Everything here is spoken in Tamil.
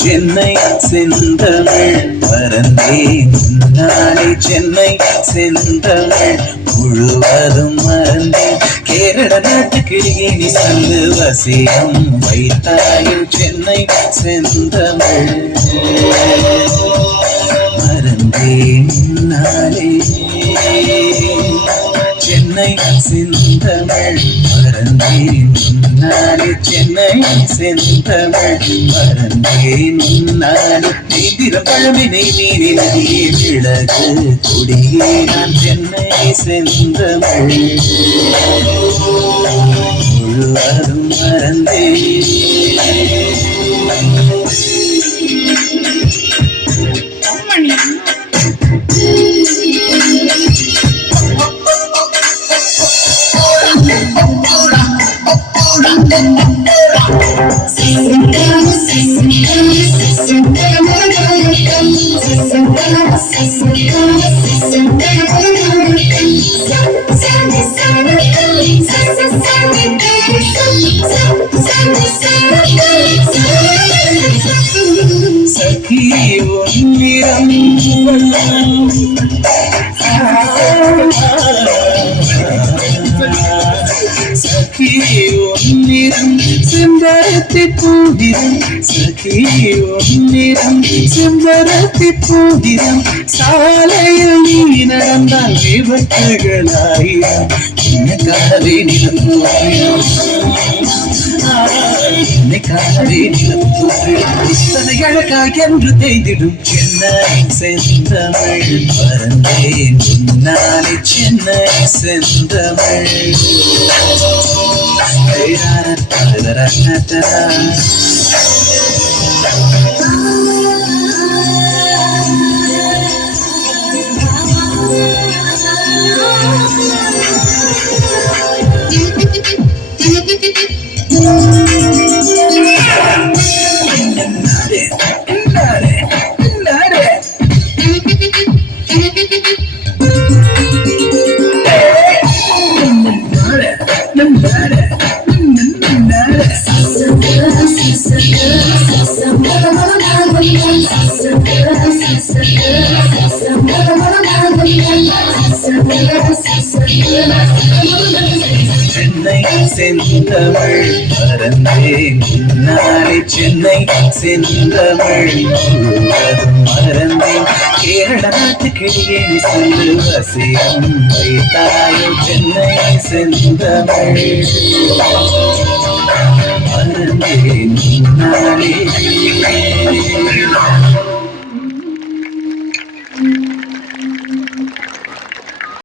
சென்னை செந்தமிழ் மறந்தேன் நாளை சென்னை செந்தமிழ் முழுவதும் மறந்தேன் கேரள நாட்டுக்கு இனி சொல்லு வசியம் வைத்தாயும் சென்னை செந்தமிழ் மறந்தேன் நாளே சென்னை செந்தமிழ் மறந்தேன் நாளே சென்னை செந்தமிழ் மறந்தேன் நாளே நீதிரம் பழமினை நீரி நதியே விளக்கு கொடியே நான் சென்னை செந்தமிழ் முழுவதும் மறந்தேன் சகி ஒன்னிரம் சகி ஒன்னிரம் செம்பருத்தி பூதிரம் சகி ஒன்னிரம் செம்பருத்தி பூதிரம் சாலையில் நீ நடந்தால் விபத்துகளாயிரம் என்னைக்காகவே நிலம் என்னைக்காகவே நிலம் இத்தனை அழகாய் என்று தேய்ந்திடும் சென்னை செந்தமிழ் மறந்தேன் முன்னாலே சென்னை செந்தமிழ் சென்னை செந்தமிழ் மறந்தேன் நாளை சென்னை செந்தமிழ் முழுவதும் மறந்தேன் கேரள நாட்டுக்கு இனி சொல்லு வசியம் வைத்தாயோ சென்னை செந்தமிழ் மறந்தேன் நாளே